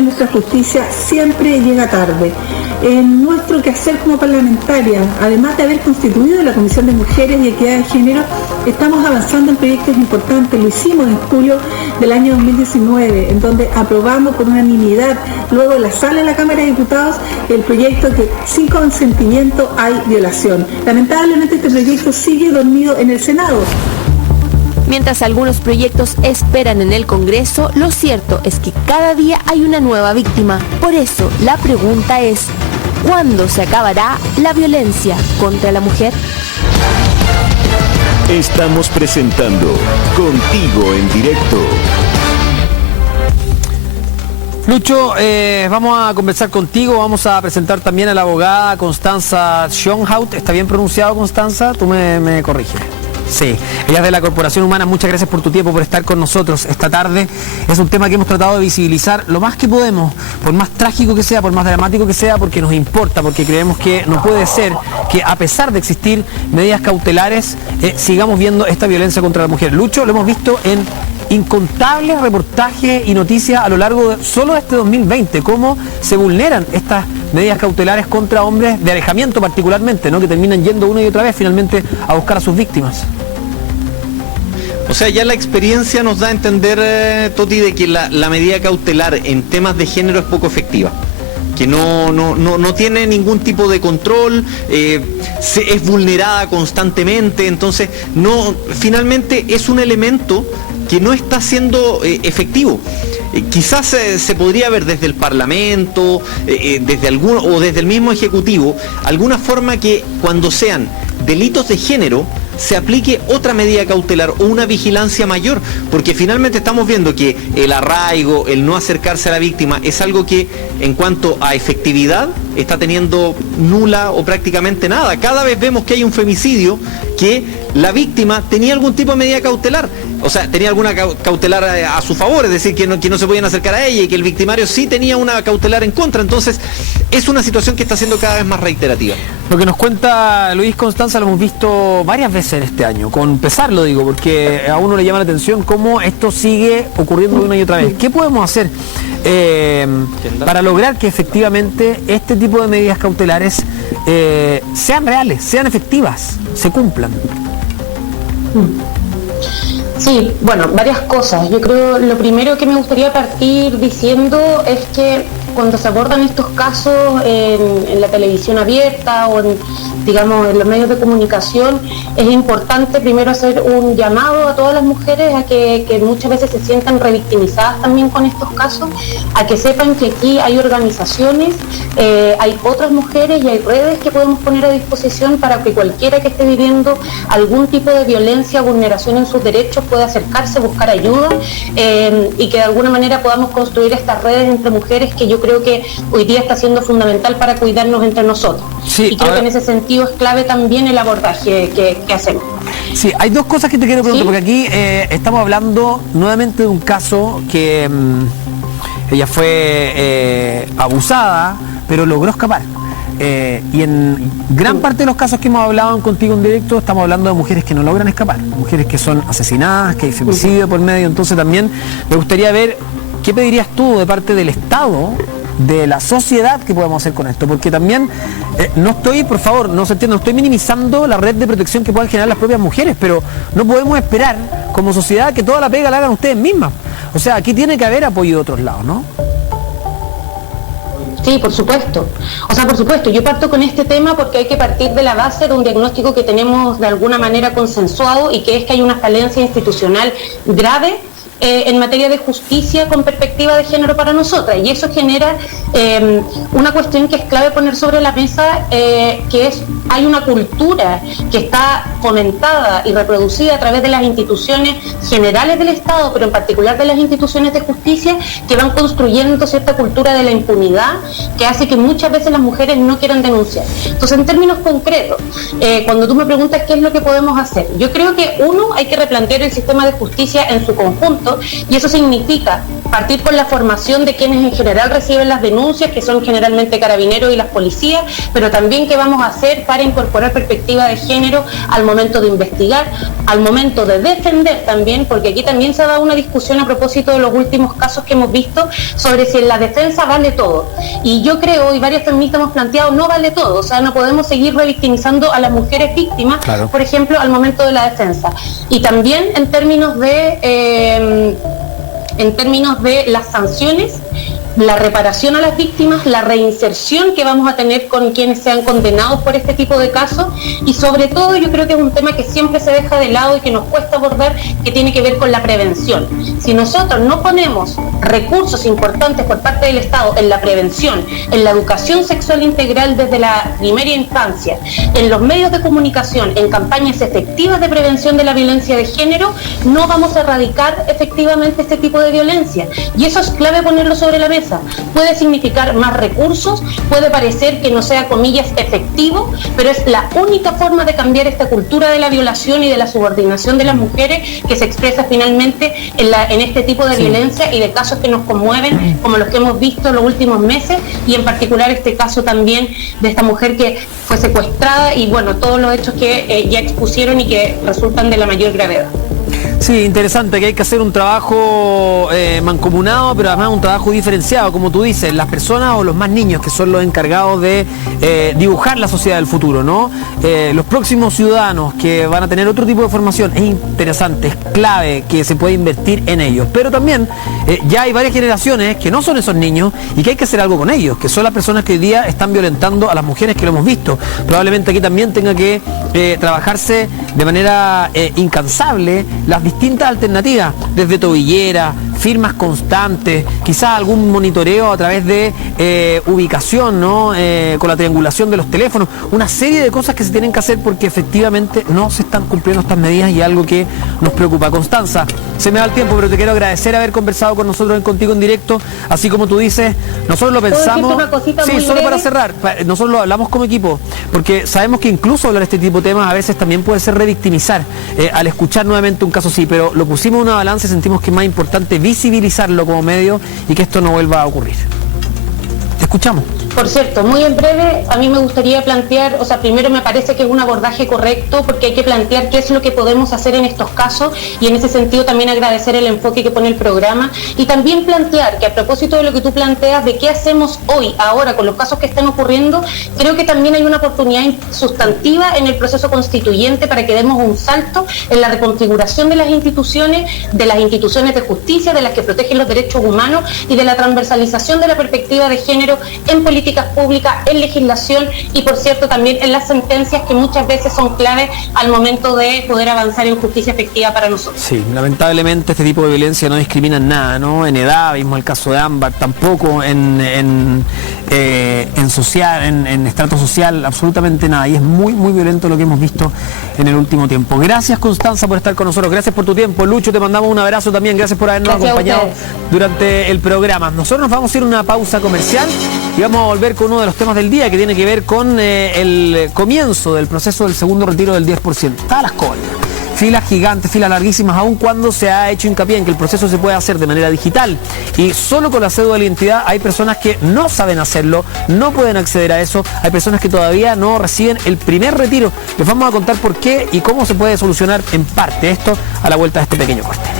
lamentablemente nuestra justicia siempre llega tarde. En nuestro quehacer como parlamentaria, además de haber constituido la Comisión de Mujeres y Equidad de Género, estamos avanzando en proyectos importantes. Lo hicimos en julio del año 2019, en donde aprobamos por unanimidad, luego de la sala de la Cámara de Diputados, el proyecto que sin consentimiento hay violación. Lamentablemente este proyecto sigue dormido en el Senado. Mientras algunos proyectos esperan en el Congreso, lo cierto es que cada día hay una nueva víctima. Por eso, la pregunta es, ¿cuándo se acabará la violencia contra la mujer? Estamos presentando Contigo en Directo. Lucho, vamos a conversar contigo, vamos a presentar también a la abogada Constanza Schoenhout. ¿Está bien pronunciado, Constanza? Tú me corriges. Sí, ella es de la Corporación Humana. Muchas gracias por tu tiempo, por estar con nosotros esta tarde. Es un tema que hemos tratado de visibilizar lo más que podemos, por más trágico que sea, por más dramático que sea, porque nos importa, porque creemos que no puede ser que, a pesar de existir medidas cautelares, sigamos viendo esta violencia contra la mujer. Lucho, lo hemos visto en incontables reportajes y noticias a lo largo de solo este 2020, cómo se vulneran estas medidas cautelares contra hombres de alejamiento particularmente, ¿no? Que terminan yendo una y otra vez finalmente a buscar a sus víctimas. O sea, ya la experiencia nos da a entender, Toti, de que la medida cautelar en temas de género es poco efectiva, que no tiene ningún tipo de control, es vulnerada constantemente, entonces finalmente es un elemento que no está siendo efectivo. Quizás se podría ver desde el Parlamento, desde el mismo Ejecutivo, alguna forma que cuando sean delitos de género se aplique otra medida cautelar o una vigilancia mayor, porque finalmente estamos viendo que el arraigo, el no acercarse a la víctima es algo que en cuanto a efectividad está teniendo nula o prácticamente nada. Cada vez vemos que hay un femicidio que la víctima tenía algún tipo de medida cautelar, o sea, tenía alguna cautelar a su favor, es decir, que no se podían acercar a ella, y que el victimario sí tenía una cautelar en contra. Entonces es una situación que está siendo cada vez más reiterativa. Lo que nos cuenta Luis, Constanza, lo hemos visto varias veces en este año, con pesar lo digo, porque a uno le llama la atención cómo esto sigue ocurriendo una y otra vez. ¿Qué podemos hacer para lograr que efectivamente este tipo de medidas cautelares sean reales, sean efectivas, se cumplan? Sí, bueno, varias cosas. Yo creo lo primero que me gustaría partir diciendo es que cuando se abordan estos casos en la televisión abierta o en los medios de comunicación, es importante primero hacer un llamado a todas las mujeres a que muchas veces se sientan revictimizadas también con estos casos, a que sepan que aquí hay organizaciones, hay otras mujeres y hay redes que podemos poner a disposición para que cualquiera que esté viviendo algún tipo de violencia o vulneración en sus derechos pueda acercarse, buscar ayuda, y que de alguna manera podamos construir estas redes entre mujeres que yo creo que hoy día está siendo fundamental para cuidarnos entre nosotros. Sí, y creo que en ese sentido es clave también el abordaje que hacemos. Sí, hay dos cosas que te quiero preguntar, ¿sí? Porque aquí estamos hablando nuevamente de un caso que ella fue abusada, pero logró escapar. Y en gran parte de los casos que hemos hablado en Contigo en Directo, estamos hablando de mujeres que no logran escapar, mujeres que son asesinadas, que hay femicidio por medio. Entonces también me gustaría ver qué pedirías tú de parte del Estado, de la sociedad, que podemos hacer con esto, porque también no estoy, por favor, no se entienda, no estoy minimizando la red de protección que puedan generar las propias mujeres, pero no podemos esperar como sociedad que toda la pega la hagan ustedes mismas. O sea, aquí tiene que haber apoyo de otros lados, ¿no? Sí, por supuesto. O sea, por supuesto, yo parto con este tema porque hay que partir de la base de un diagnóstico que tenemos de alguna manera consensuado, y que es que hay una falencia institucional grave en materia de justicia con perspectiva de género para nosotras, y eso genera una cuestión que es clave poner sobre la mesa, que es, hay una cultura que está fomentada y reproducida a través de las instituciones generales del Estado, pero en particular de las instituciones de justicia, que van construyendo cierta cultura de la impunidad que hace que muchas veces las mujeres no quieran denunciar. Entonces, en términos concretos, cuando tú me preguntas qué es lo que podemos hacer, yo creo que uno, hay que replantear el sistema de justicia en su conjunto, ¿cierto? Y eso significa partir con la formación de quienes en general reciben las denuncias, que son generalmente carabineros y las policías, pero también qué vamos a hacer para incorporar perspectiva de género al momento de investigar, al momento de defender también, porque aquí también se ha dado una discusión a propósito de los últimos casos que hemos visto sobre si en la defensa vale todo. Y yo creo, y varias feministas hemos planteado, no vale todo, o sea, no podemos seguir revictimizando a las mujeres víctimas, claro, por ejemplo, al momento de la defensa. Y también en términos de las sanciones, la reparación a las víctimas, la reinserción que vamos a tener con quienes sean condenados por este tipo de casos, y sobre todo yo creo que es un tema que siempre se deja de lado y que nos cuesta abordar, que tiene que ver con la prevención. Si nosotros no ponemos recursos importantes por parte del Estado en la prevención, en la educación sexual integral desde la primera infancia, en los medios de comunicación, en campañas efectivas de prevención de la violencia de género, no vamos a erradicar efectivamente este tipo de violencia. Y eso es clave ponerlo sobre la mesa. Puede significar más recursos, puede parecer que no sea, comillas, efectivo, pero es la única forma de cambiar esta cultura de la violación y de la subordinación de las mujeres que se expresa finalmente en este tipo de violencia y de casos que nos conmueven, como los que hemos visto en los últimos meses, y en particular este caso también de esta mujer que fue secuestrada, y bueno, todos los hechos que ya expusieron y que resultan de la mayor gravedad. Sí, interesante, que hay que hacer un trabajo mancomunado, pero además un trabajo diferenciado, como tú dices, las personas o los más niños que son los encargados de dibujar la sociedad del futuro, ¿no? Los próximos ciudadanos que van a tener otro tipo de formación, es interesante, es clave que se pueda invertir en ellos, pero también ya hay varias generaciones que no son esos niños y que hay que hacer algo con ellos, que son las personas que hoy día están violentando a las mujeres, que lo hemos visto. Probablemente aquí también tenga que trabajarse de manera incansable las distintas alternativas, desde tobillera, firmas constantes, quizás algún monitoreo a través de ubicación, ¿no? Con la triangulación de los teléfonos, una serie de cosas que se tienen que hacer porque efectivamente no se están cumpliendo estas medidas y es algo que nos preocupa. Constanza, se me va el tiempo, pero te quiero agradecer haber conversado con nosotros en Contigo en Directo, así como tú dices, nosotros lo pensamos, sí, solo para cerrar, nosotros lo hablamos como equipo, porque sabemos que incluso hablar de este tipo de temas a veces también puede ser revictimizar al escuchar nuevamente un caso así, pero lo pusimos en una balanza y sentimos que es más importante visibilizarlo como medio y que esto no vuelva a ocurrir. Te escuchamos. Por cierto, muy en breve, a mí me gustaría plantear, o sea, primero me parece que es un abordaje correcto porque hay que plantear qué es lo que podemos hacer en estos casos, y en ese sentido también agradecer el enfoque que pone el programa, y también plantear que a propósito de lo que tú planteas de qué hacemos hoy, ahora, con los casos que están ocurriendo, creo que también hay una oportunidad sustantiva en el proceso constituyente para que demos un salto en la reconfiguración de las instituciones de justicia, de las que protegen los derechos humanos y de la transversalización de la perspectiva de género en políticas públicas, en legislación y, por cierto, también en las sentencias, que muchas veces son clave al momento de poder avanzar en justicia efectiva para nosotros. Sí, lamentablemente este tipo de violencia no discrimina en nada, ¿no? En edad, mismo el caso de Ámbar, tampoco en social, en estrato social, absolutamente nada, y es muy, muy violento lo que hemos visto en el último tiempo. Gracias, Constanza, por estar con nosotros, gracias por tu tiempo. Lucho, te mandamos un abrazo también, gracias por habernos acompañado durante el programa. Nosotros nos vamos a ir a una pausa comercial y vamos a volver con uno de los temas del día, que tiene que ver con el comienzo del proceso del segundo retiro del 10%. Está a las colas. Filas gigantes, filas larguísimas, aun cuando se ha hecho hincapié en que el proceso se puede hacer de manera digital y solo con la cédula de identidad. Hay personas que no saben hacerlo, no pueden acceder a eso, hay personas que todavía no reciben el primer retiro. Les vamos a contar por qué y cómo se puede solucionar en parte esto a la vuelta de este pequeño corte.